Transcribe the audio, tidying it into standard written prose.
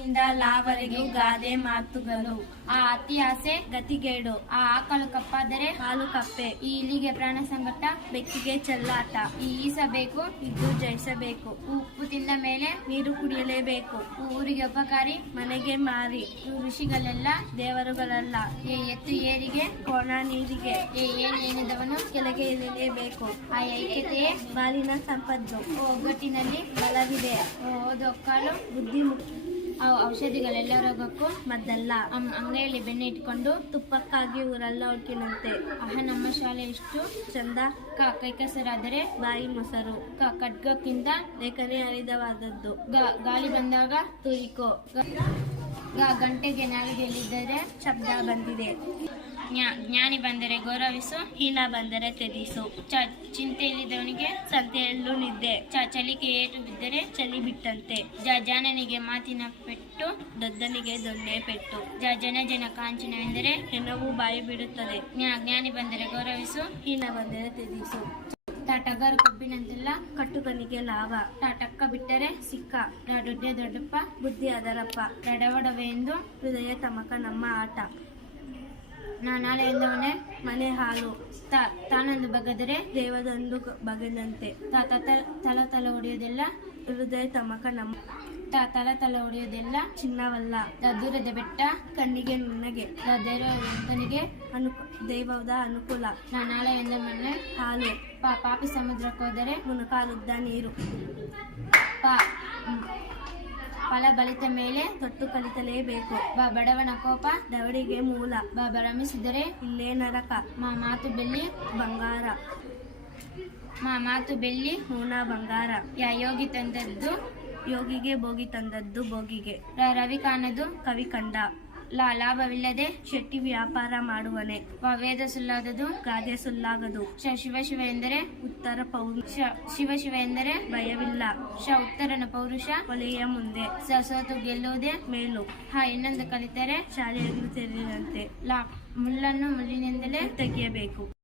ಲಾನಿಂದ ಲಾವರೆಗೂ ಗಾದೆ ಮಾತುಗಳು. ಆ ಅತಿ ಆಸೆ ಗತಿಗೇಡು. ಆ ಆಕಲು ಕಪ್ಪಾದರೆ ಹಾಲು ಕಪ್ಪೆ. ಈ ಇಲಿಗೆ ಪ್ರಾಣ ಸಂಕಟ ಬೆಕ್ಕಿಗೆ ಚೆಲ್ಲಾಟ. ಈ ಈಸಬೇಕು ಇದ್ದು ಜಯಿಸಬೇಕು. ಉಪ್ಪು ತಿಂದ ಮೇಲೆ ನೀರು ಕುಡಿಯಲೇಬೇಕು. ಊರಿಗೆ ಉಪಕಾರಿ ಮನೆಗೆ ಮಾರಿ. ಋಷಿಗಳೆಲ್ಲ ದೇವರುಗಳಲ್ಲ. ಎತ್ತು ಏರಿಗೆ ಕೋಣ ನೀರಿಗೆ. ಏನಿದವನು ಕೆಳಗೆ ಇರಲೇಬೇಕು. ಆ ಐಕ್ಯತೆಯೇ ಬಾಲಿನ ಸಂಪತ್ತು. ಒಗ್ಗಟ್ಟಿನಲ್ಲಿ ಬಲವಿದೆ. ಓದೊಕ್ಕಾಲು ಬುದ್ಧಿ ಔಷಧಿಗಳೆಲ್ಲ ರೋಗಕ್ಕೂ ಮದ್ದಲ್ಲ. ಅಂಗೈಯಲ್ಲಿ ಬೆಣ್ಣೆ ಇಟ್ಕೊಂಡು ತುಪ್ಪಕ್ಕಾಗಿ ಊರೆಲ್ಲ ಹುಡುಕಿನಂತೆ. ನಮ್ಮ ಶಾಲೆ ಎಷ್ಟು ಚಂದ. ಕೈ ಕೆಸರಾದರೆ ಬಾಯಿ ಮೊಸರು. ಖಡ್ಗಕ್ಕಿಂತ ಲೇಖನಿ ಹರಿದವಾದದ್ದು. ಗಾಳಿ ಬಂದಾಗ ತುರಿಕೋ. ಗಂಟೆಗೆ ನಾಲಿಗೆಯಲ್ಲಿದ್ದರೆ ಶಬ್ದ ಬಂದಿದೆ. ಜ್ಞಾನಿ ಬಂದರೆ ಗೌರವಿಸು, ಹೀನ ಬಂದರೆ ತ್ಯಜಿಸು. ಚಿಂತೆಯಲ್ಲಿದ್ದವನಿಗೆ ಸಂತೆಯಲ್ಲೂ ನಿದ್ದೆ. ಚಲಿಕೆ ಏಟು ಬಿದ್ದರೆ ಚಳಿ ಬಿಟ್ಟಂತೆ. ಜಾನನಿಗೆ ಮಾತಿನ ಪೆಟ್ಟು, ದೊಡ್ಡನಿಗೆ ದೊಡ್ಡೆ ಪೆಟ್ಟು. ಜನ ಕಾಂಚನವೆಂದರೆ ಹೆಣವು ಬಾಯಿ ಬಿಡುತ್ತದೆ. ಜ್ಞಾನಿ ಬಂದರೆ ಗೌರವಿಸು, ಹೀನ ಬಂದರೆ ತ್ಯಜಿಸು. ಟಗರು ಕಬ್ಬಿನಂತೆಲ್ಲ ಕಟ್ಟುಕನಿಗೆ ಲಾಭ. ಟಕ್ಕ ಬಿಟ್ಟರೆ ಸಿಕ್ಕ. ದೊಡ್ಡಪ್ಪ ಬುದ್ಧಿ ಅದರಪ್ಪ. ರಡವಡವೆ ಎಂದು ಹೃದಯ ತಮಕ ನಮ್ಮ ಆಟ. ನಾಳೆಯಿಂದವನೇ ಮನೆ ಹಾಲು. ತಾನೊಂದು ಬಗೆದರೆ ದೇವದೊಂದು ಬಗೆದಂತೆ. ತಲ ಹೊಡೆಯೋದೆಲ್ಲ ಹೃದಯ ತಮಕ ನಮ್ಮ. ತಲ ಹೊಡೆಯೋದೆಲ್ಲ ಚಿನ್ನವಲ್ಲ. ದೂರದ ಬೆಟ್ಟ ಕಣ್ಣಿಗೆ ನಿನಗೆ. ತನಿಗೆ ದೈವದ ಅನುಕೂಲ. ನಾಳೆಯಿಂದ ಮೊನ್ನೆ ಹಾಲು. ಪಾಪಿ ಸಮುದ್ರಕ್ಕೆ ಹೋದರೆ ಮುನಕಾಲುದ್ದ ನೀರು. ಫಲ ಬಲಿತ ಮೇಲೆ ತೊಟ್ಟು ಕಲಿತಲೇಬೇಕು. ಬಡವನ ಕೋಪ ದವಡಿಗೆ ಮೂಲ. ಭ್ರಮಿಸಿದರೆ ಇಲ್ಲೇ ನರಕ. ಮಾತು ಬೆಳ್ಳಿ ಬಂಗಾರ. ಮಾತು ಬೆಳ್ಳಿ ಮೂನ ಬಂಗಾರ. ಯೋಗಿ ತಂದದ್ದು ಯೋಗಿಗೆ ಭೋಗಿ ತಂದದ್ದು ಭೋಗಿಗೆ. ರವಿ ಕಾಣದು ಕವಿ ಕಂಡ. ಲಾಭವಿಲ್ಲದೆ ಶೆಟ್ಟಿ ವ್ಯಾಪಾರ ಮಾಡುವನೆ. ವೇದ ಸುಳ್ಳಾದದು ಗಾದೆ ಸುಳ್ಳಾಗದು. ಶಿವ ಎಂದರೆ ಉತ್ತರ ಪೌರುಷ. ಶಿವ ಎಂದರೆ ಭಯವಿಲ್ಲ. ಉತ್ತರನ ಪೌರುಷ. ಒಲೆಯ ಮುಂದೆ ಸೋತು ಗೆಲ್ಲುವುದೇ ಮೇಲು. ಇನ್ನೊಂದು ಕಲಿತರೆ ಶಾಲೆಯಲ್ಲಿ ಸೇರಿದಂತೆ. ಮುಳ್ಳನ್ನು ಮುಳ್ಳಿನಿಂದಲೇ ತೆಗೆಯಬೇಕು.